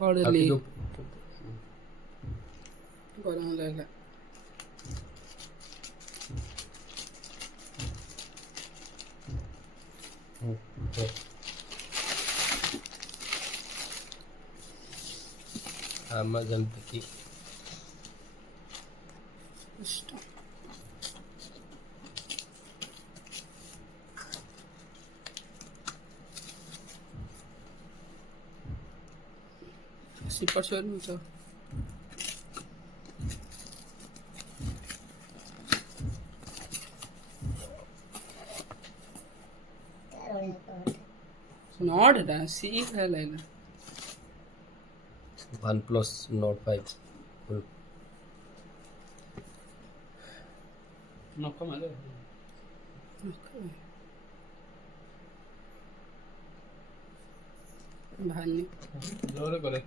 କରିଲି ଗରମ ଲାଗିଲା। Amazon Piki. Super sure mucho. Nord da, sí, la. OnePlus Nord 5. No come okay. भानी जोरे करे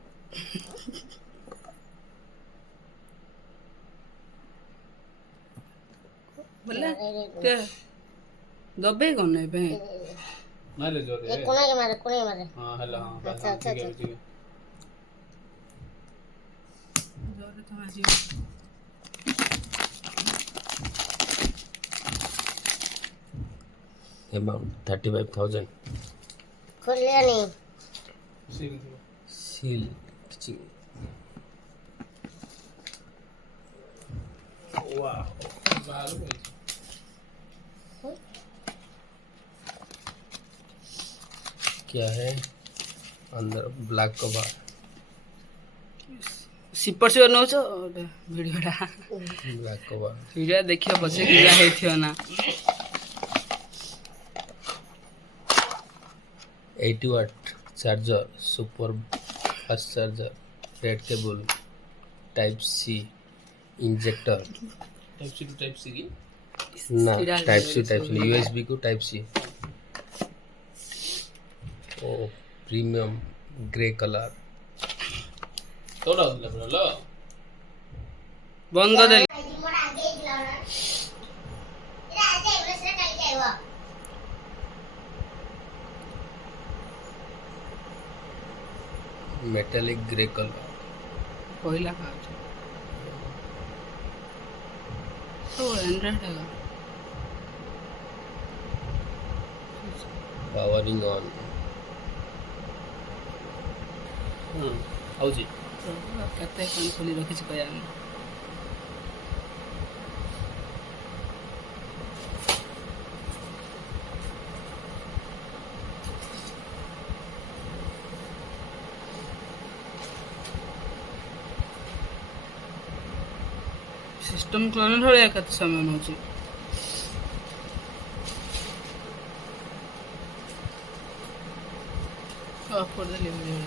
बोला के दबे कौन है बे मारे जोरे ये कोने के मारे हां हेलो हां अच्छा अच्छा ठीक है जोरे तो आज About 35,000. खोल लिया नहीं Seal. वाह बाल क्या है अंदर ब्लैक कवर सिपर से नौच वीडियोटा ब्लैक कवर वीडियो देखियो बसे किया हेथियो ना 80 watt charger super fast charger red cable type C injector type C to type C की ना टाइप सी USB को टाइप सी ओ प्रीमियम ग्रे कलर थोड़ा लो बंद कर दे metallic grey color पहिला का तो एंड्रॉइड है powering on आउजी केते कान खोली रखि छ कया सिस्टम क्लोनर हो केते समय नउची ऑफ कर दे वीडियो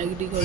एग्री कर